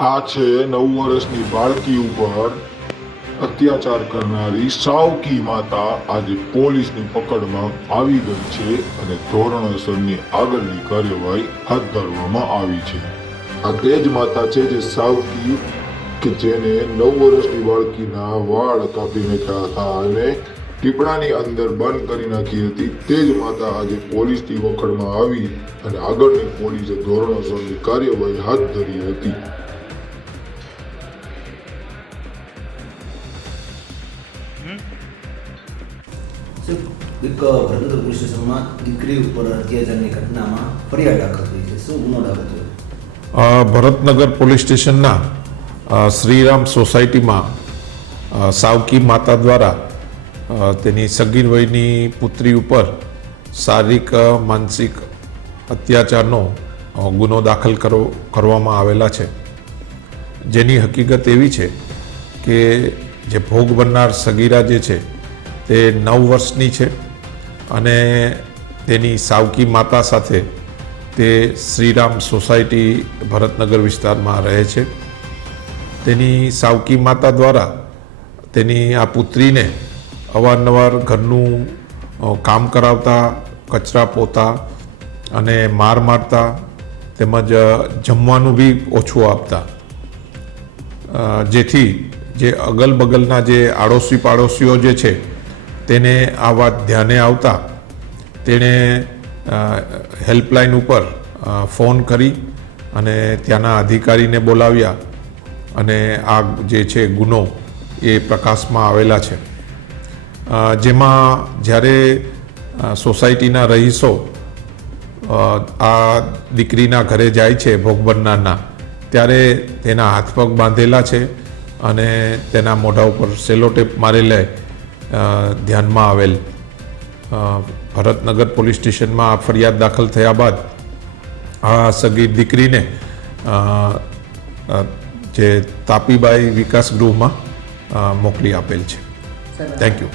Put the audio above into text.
આ છે 9 વર્ષની બાળકી ઉપર અત્યાચાર કરનારી સાવકી માતા આજે પોલીસની પકડમાં આવી ગઈ છે અને ધોરણસરની આગળની કાર્યવાહી હાથ ધરવામાં આવી છે। આ તે જ માતા છે જે સાવકી કે જેને 9 વર્ષની બાળકીના વાળ કાપી નાખ્યા હતા અને ટીપણાની અંદર બંધ કરી નાખી હતી। તે જ માતા આજે પોલીસની પકડમાં આવી અને આગળની પોલીસે ધોરણસરની કાર્યવાહી હાથ ધરી હતી। એક ભરતનગર પોલીસ સ્ટેશનમાં દીકરી ઉપર અત્યાચારની ઘટનામાં ફરિયાદ દાખલ થઈ છે। શું ગુનો દાખલ થયો? ભરતનગર પોલીસ સ્ટેશનના શ્રીરામ સોસાયટીમાં સાવકી માતા દ્વારા તેની સગીર વયની પુત્રી ઉપર શારીરિક માનસિક અત્યાચારનો ગુનો દાખલ કરવામાં આવેલા છે, જેની હકીકત એવી છે કે જે ભોગ બનનાર સગીરા જે છે તે 9 વર્ષની છે અને તેની સાવકી માતા સાથે તે શ્રીરામ સોસાયટી ભરતનગર વિસ્તારમાં રહે છે। તેની સાવકી માતા દ્વારા તેની આ પુત્રીને અવારનવાર ઘરનું કામ કરાવતા, કચરા પોતા અને માર મારતા તેમજ જમવાનું બી ઓછું આપતા, જેથી જે અગલ બગલના જે આડોશી પાડોશીઓ જે છે તેને આ વાત ધ્યાને આવતા તેણે હેલ્પલાઇન ઉપર ફોન કરી અને ત્યાંના અધિકારીને બોલાવ્યા અને આ જે છે ગુનો એ પ્રકાશમાં આવેલા છે, જેમાં જ્યારે સોસાયટીના રહીશો આ દીકરીના ઘરે જાય છે ભોગ બનનારના, ત્યારે તેના હાથ પગ બાંધેલા છે અને તેના મોઢા ઉપર સેલોટેપ મારેલા ધ્યાનમાં આવેલ। ભરતનગર પોલીસ સ્ટેશનમાં આ ફરિયાદ દાખલ થયા બાદ આ સગીર દીકરીને જે તાપીબાઈ વિકાસ ગૃહમાં મોકલી આપેલ છે। Thank you.